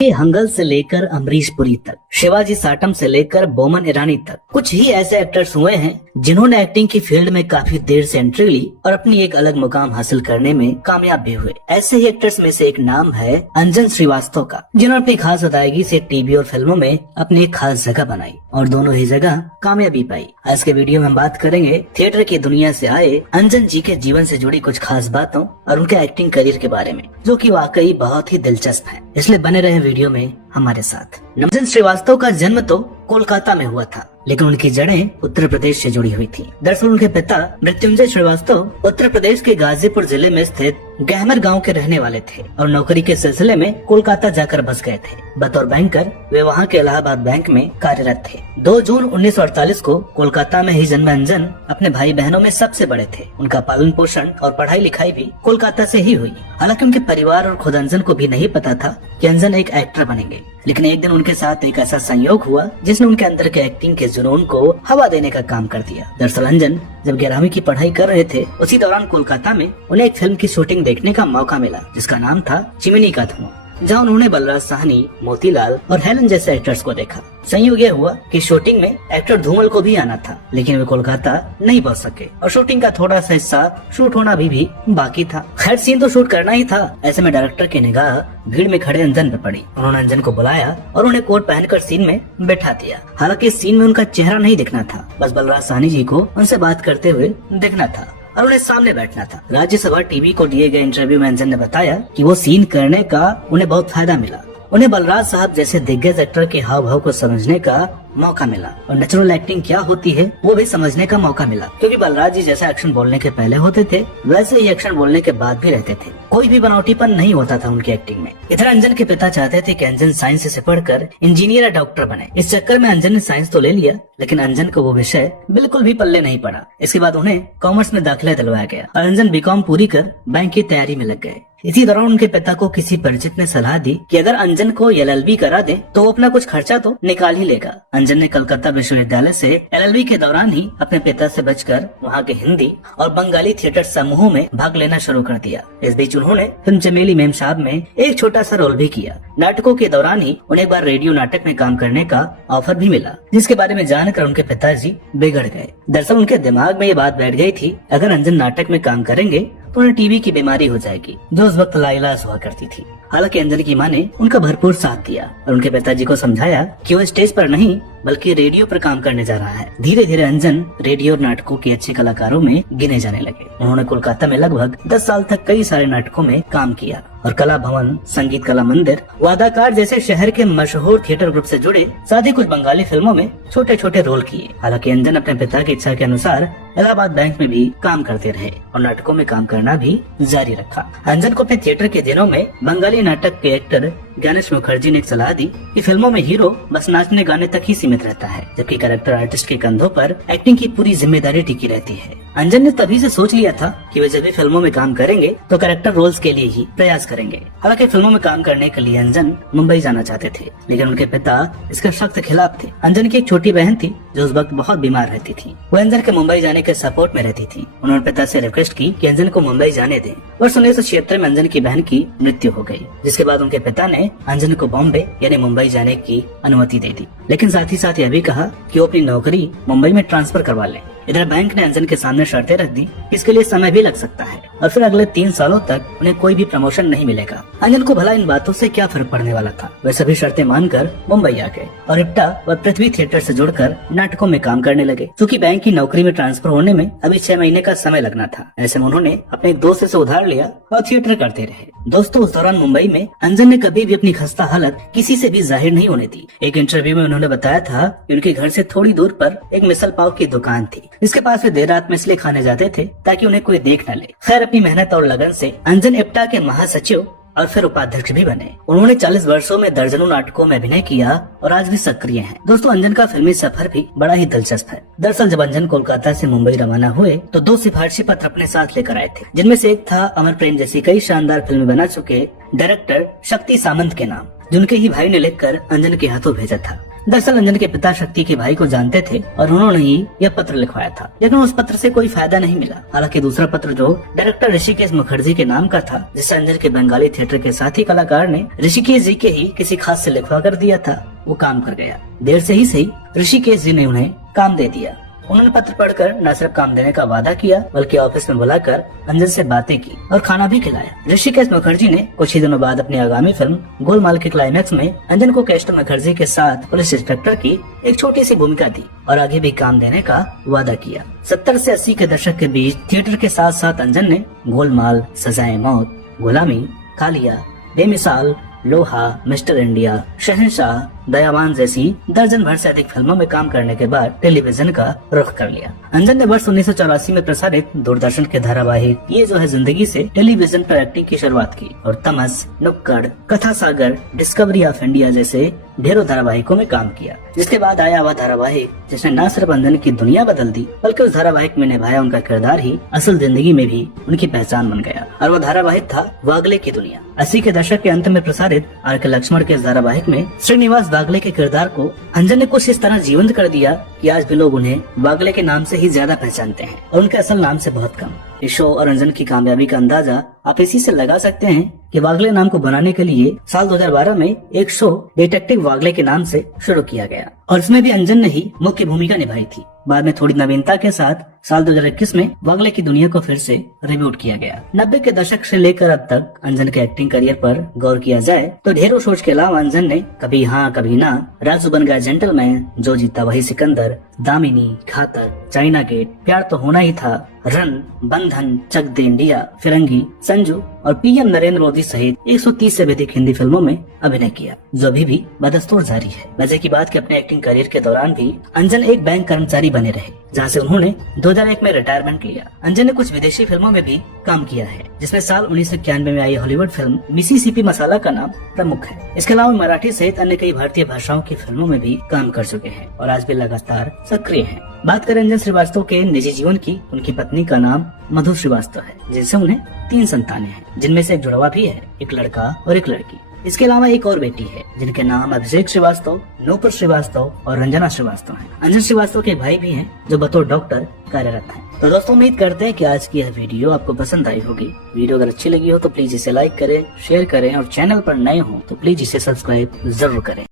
हंगल से लेकर अमरीश पुरी तक, शिवाजी साटम से लेकर बोमन ईरानी तक कुछ ही ऐसे एक्टर्स हुए हैं जिन्होंने एक्टिंग की फील्ड में काफी देर से एंट्री ली और अपनी एक अलग मुकाम हासिल करने में कामयाब भी हुए। ऐसे ही एक्टर्स में से एक नाम है अंजन श्रीवास्तव का, जिन्होंने अपनी खास अदायगी से टीवी और फिल्मों में अपनी एक खास जगह बनाई और दोनों ही जगह कामयाबी पाई। आज के वीडियो में हम बात करेंगे थिएटर की दुनिया से आए अंजन जी के जीवन से जुड़ी कुछ खास बातों और उनके एक्टिंग करियर के बारे में, जो कि वाकई बहुत ही दिलचस्प है। इसलिए बने रहे वीडियो में हमारे साथ। अंजन श्रीवास्तव का जन्म तो कोलकाता में हुआ था, लेकिन उनकी जड़ें उत्तर प्रदेश से जुड़ी हुई थी। दरअसल उनके पिता मृत्युंजय श्रीवास्तव उत्तर प्रदेश के गाजीपुर जिले में स्थित गहमर गांव के रहने वाले थे और नौकरी के सिलसिले में कोलकाता जाकर बस गए थे। बतौर बैंकर वे वहां के इलाहाबाद बैंक में कार्यरत थे। 2 जून 1948 को कोलकाता में ही जन्मे अंजन अपने भाई बहनों में सबसे बड़े थे। उनका पालन पोषण और पढ़ाई लिखाई भी कोलकाता से ही हुई। हालांकि उनके परिवार और खुद अंजन को भी नहीं पता था कि अंजन एक एक्टर बनेंगे, लेकिन एक दिन उनके साथ एक ऐसा संयोग हुआ जिसने उनके अंदर के एक्टिंग के जुनून को हवा देने का काम कर दिया। दरअसल अंजन जब 11वीं की पढ़ाई कर रहे थे, उसी दौरान कोलकाता में उन्हें एक फिल्म की शूटिंग देखने का मौका मिला, जिसका नाम था चिमनी का धुआं, जहाँ उन्होंने बलराज साहनी, मोतीलाल और हेलन जैसे एक्टर्स को देखा। संयोग यह हुआ कि शूटिंग में एक्टर धूमल को भी आना था, लेकिन वे कोलकाता नहीं पहुंच सके और शूटिंग का थोड़ा सा हिस्सा शूट होना भी बाकी था। खैर सीन तो शूट करना ही था। ऐसे में डायरेक्टर की निगाह भीड़ में खड़े अंजन पर पड़ी। उन्होंने अंजन को बुलाया और उन्हें कोट पहनकर सीन में बैठा दिया। हालांकि इस सीन में उनका चेहरा नहीं दिखना था, बस बलराज साहनी जी को उनसे बात करते हुए दिखना था और उन्हें सामने बैठना था। राज्यसभा टीवी को दिए गए इंटरव्यू में अंजन ने बताया कि वो सीन करने का उन्हें बहुत फायदा मिला। उन्हें बलराज साहब जैसे दिग्गज एक्टर के हाव भाव को समझने का मौका मिला और नेचुरल एक्टिंग क्या होती है वो भी समझने का मौका मिला, क्योंकि बलराज जी जैसा एक्शन बोलने के पहले होते थे वैसे ही एक्शन बोलने के बाद भी रहते थे। कोई भी बनावटीपन नहीं होता था उनकी एक्टिंग में। इधर अंजन के पिता चाहते थे कि अंजन साइंस से पढ़कर इंजीनियर या डॉक्टर बने। इस चक्कर में अंजन ने साइंस तो ले लिया, लेकिन अंजन को वो विषय बिल्कुल भी पल्ले नहीं पड़ा। इसके बाद उन्हें कॉमर्स में दाखिला दिलवाया गया और अंजन बीकॉम पूरी कर बैंक की तैयारी में लग गए। इसी दौरान उनके पिता को किसी परिचित ने सलाह दी कि अगर अंजन को LLB करा दे तो वो अपना कुछ खर्चा तो निकाल ही लेगा। अंजन ने कलकत्ता विश्वविद्यालय से LLB के दौरान ही अपने पिता से बचकर वहाँ के हिंदी और बंगाली थिएटर समूहों में भाग लेना शुरू कर दिया। इस बीच उन्होंने फिल्म चमेली मेम साहब में एक छोटा सा रोल भी किया। नाटकों के दौरान ही उन्हें एक बार रेडियो नाटक में काम करने का ऑफर भी मिला, जिसके बारे में जानकर उनके पिताजी बिगड़ गए। दरअसल उनके दिमाग में ये बात बैठ गई थी, अगर अंजन नाटक में काम करेंगे तो उन्हें टीबी की बीमारी हो जाएगी, जो उस वक्त लाइलाज हुआ करती थी। हालांकि अंजन की मां ने उनका भरपूर साथ दिया और उनके पिताजी को समझाया कि वो स्टेज पर नहीं बल्कि रेडियो पर काम करने जा रहा है। धीरे धीरे अंजन रेडियो और नाटकों के अच्छे कलाकारों में गिने जाने लगे। उन्होंने कोलकाता में लगभग 10 साल तक कई सारे नाटकों में काम किया और कला भवन, संगीत कला मंदिर, वादाकार जैसे शहर के मशहूर थिएटर ग्रुप से जुड़े, साथ ही कुछ बंगाली फिल्मों में छोटे छोटे रोल किए। हालांकि अंजन अपने पिता की इच्छा के अनुसार इलाहाबाद बैंक में भी काम करते रहे और नाटकों में काम करना भी जारी रखा। अंजन को अपने थिएटर के दिनों में बंगाली नाटक के एक्टर ज्ञानेश मुखर्जी ने एक सलाह दी कि फिल्मों में हीरो बस नाचने गाने तक ही सीमित रहता है, जबकि कैरेक्टर आर्टिस्ट के कंधों पर एक्टिंग की पूरी जिम्मेदारी टिकी रहती है। अंजन ने तभी से सोच लिया था कि वे जब भी फिल्मों में काम करेंगे तो कैरेक्टर रोल्स के लिए ही प्रयास करेंगे। हालांकि फिल्मों में काम करने के लिए अंजन मुंबई जाना चाहते थे, लेकिन उनके पिता इसके सख्त खिलाफ थे। अंजन की एक छोटी बहन थी जो उस वक्त बहुत बीमार रहती थी। वो अंजन के मुंबई जाने के सपोर्ट में रहती थी। उन्होंने पिता से रिक्वेस्ट की कि अंजन को मुंबई जाने दें। वर्ष 1976 में अंजन की बहन की मृत्यु हो गई, जिसके बाद उनके पिता ने अंजन को बॉम्बे यानी मुंबई जाने की अनुमति दे दी, लेकिन साथ ही साथ यह भी कहा कि वो अपनी नौकरी मुंबई में ट्रांसफर करवा लें। इधर बैंक ने अंजन के सामने शर्तें रख दी, इसके लिए समय भी लग सकता है और फिर अगले 3 सालों तक उन्हें कोई भी प्रमोशन नहीं मिलेगा। अंजन को भला इन बातों से क्या फर्क पड़ने वाला था। वे सभी शर्तें मानकर मुंबई आ गए और इप्टा व पृथ्वी थिएटर से जुड़कर नाटकों में काम करने लगे। क्योंकि बैंक की नौकरी में ट्रांसफर होने में अभी 6 महीने का समय लगना था, ऐसे में उन्होंने अपने एक दोस्त से उधार लिया और थिएटर करते रहे। दोस्तों, उस दौरान मुंबई में अंजन ने कभी भी अपनी खस्ता हालत किसी से भी जाहिर नहीं होने दी। एक इंटरव्यू में उन्होंने बताया था कि उनके घर से थोड़ी दूर पर एक मिसल पाव की दुकान थी, जिसके पास वे देर रात में इसलिए खाने जाते थे ताकि उन्हें कोई देख न ले। खैर अपनी मेहनत और लगन से अंजन इप्टा के महासचिव और फिर उपाध्यक्ष भी बने। उन्होंने 40 वर्षों में दर्जनों नाटकों में अभिनय किया और आज भी सक्रिय हैं। दोस्तों, अंजन का फिल्मी सफर भी बड़ा ही दिलचस्प है। दरअसल जब अंजन कोलकाता से मुंबई रवाना हुए तो 2 सिफारिशी पत्र अपने साथ लेकर आए थे, जिनमें से एक था अमर प्रेम जैसी कई शानदार फिल्में बना चुके डायरेक्टर शक्ति सामंत के नाम, जिनके ही भाई ने लिखकर अंजन के हाथों भेजा था। दरअसल अंजन के पिता शक्ति के भाई को जानते थे और उन्होंने ही यह पत्र लिखवाया था, लेकिन उस पत्र से कोई फायदा नहीं मिला। हालांकि दूसरा पत्र जो डायरेक्टर ऋषिकेश मुखर्जी के नाम का था, जिसे अंजन के बंगाली थिएटर के साथी कलाकार ने ऋषिकेश जी के ही किसी खास से लिखवा कर दिया था, वो काम कर गया। देर से ही सही ऋषिकेश जी ने उन्हें काम दे दिया। उन्होंने पत्र पढ़कर न सिर्फ काम देने का वादा किया, बल्कि ऑफिस में बुलाकर अंजन से बातें की और खाना भी खिलाया। ऋषिकेश मुखर्जी ने कुछ ही दिनों बाद अपनी आगामी फिल्म गोलमाल के क्लाइमैक्स में अंजन को केशव मुखर्जी के साथ पुलिस इंस्पेक्टर की एक छोटी सी भूमिका दी और आगे भी काम देने का वादा किया। 70 से 80 के दशक के बीच थिएटर के साथ साथ अंजन ने गोलमाल, सजाए मौत, गुलामी, कालिया, बेमिसाल, लोहा, मिस्टर इंडिया, शहंशाह, दयावान जैसी दर्जन भर से अधिक फिल्मों में काम करने के बाद टेलीविजन का रुख कर लिया। अंजन ने वर्ष 1984 में प्रसारित दूरदर्शन के धारावाहिक ये जो है जिंदगी से टेलीविजन पर एक्टिंग की शुरुआत की और तमस, नुक्कड़, कथा सागर, डिस्कवरी ऑफ इंडिया जैसे ढेरों धारावाहिकों में काम किया। जिसके बाद आया वह धारावाहिक जिसने न सिर्फ अंजन की दुनिया बदल दी, बल्कि उस धारावाहिक में निभाया उनका किरदार ही असल जिंदगी में भी उनकी पहचान बन गया और वह धारावाहिक था वागले की दुनिया। 80 के दशक के अंत में प्रसारित आर के लक्ष्मण के इस धारावाहिक में श्रीनिवास वागले के किरदार को अंजन ने कुछ इस तरह जीवंत कर दिया कि आज भी लोग उन्हें वागले के नाम से ही ज्यादा पहचानते हैं और उनके असल नाम से बहुत कम। इस शो और अंजन की कामयाबी का अंदाजा आप इसी से लगा सकते हैं कि वागले नाम को बनाने के लिए साल 2012 में एक शो डिटेक्टिव वागले के नाम से शुरू किया गया और इसमें भी अंजन ने ही मुख्य भूमिका निभाई थी। बाद में थोड़ी नवीनता के साथ साल 2021 में वागले की दुनिया को फिर से रिबूट किया गया। 90 के दशक से लेकर अब तक अंजन के एक्टिंग करियर पर गौर किया जाए तो ढेरों शोज के अलावा अंजन ने कभी हाँ कभी ना, राजू बन गया जेंटलमैन, जो जीता वही सिकंदर, दामिनी, घातक, चाइना गेट, प्यार तो होना ही था, रन, बंधन, चक दे इंडिया, फिरंगी, संजू और पीएम नरेंद्र मोदी सहित 130 से अधिक हिंदी फिल्मों में अभिनय किया, जो अभी भी बदस्तूर जारी है। मजे की बात कि अपने एक्टिंग करियर के दौरान भी अंजन एक बैंक कर्मचारी बने रहे, जहां से उन्होंने 2001 में रिटायरमेंट लिया। अंजन ने कुछ विदेशी फिल्मों में भी काम किया है, जिसमें साल 1991 में आई हॉलीवुड फिल्म मिसिसिपी मसाला का नाम प्रमुख है। इसके अलावा मराठी सहित अन्य कई भारतीय भाषाओं की फिल्मों में भी काम कर चुके हैं और आज भी लगातार सक्रिय हैं। बात करें अंजन श्रीवास्तव के निजी जीवन की, उनकी पत्नी का नाम मधु श्रीवास्तव है, जिनसे उन्हें 3 संतानें हैं, जिनमें से एक जुड़वा भी है, एक लड़का और एक लड़की। इसके अलावा एक और बेटी है जिनके नाम अभिषेक श्रीवास्तव, नूपुर श्रीवास्तव और रंजना श्रीवास्तव हैं। अंजन श्रीवास्तव के भाई भी हैं जो बतौर डॉक्टर कार्यरत हैं। तो दोस्तों उम्मीद करते हैं कि आज की यह वीडियो आपको पसंद आई होगी। वीडियो अगर अच्छी लगी हो तो प्लीज इसे लाइक करें, शेयर करें और चैनल पर नए हो तो प्लीज इसे सब्सक्राइब जरूर करें।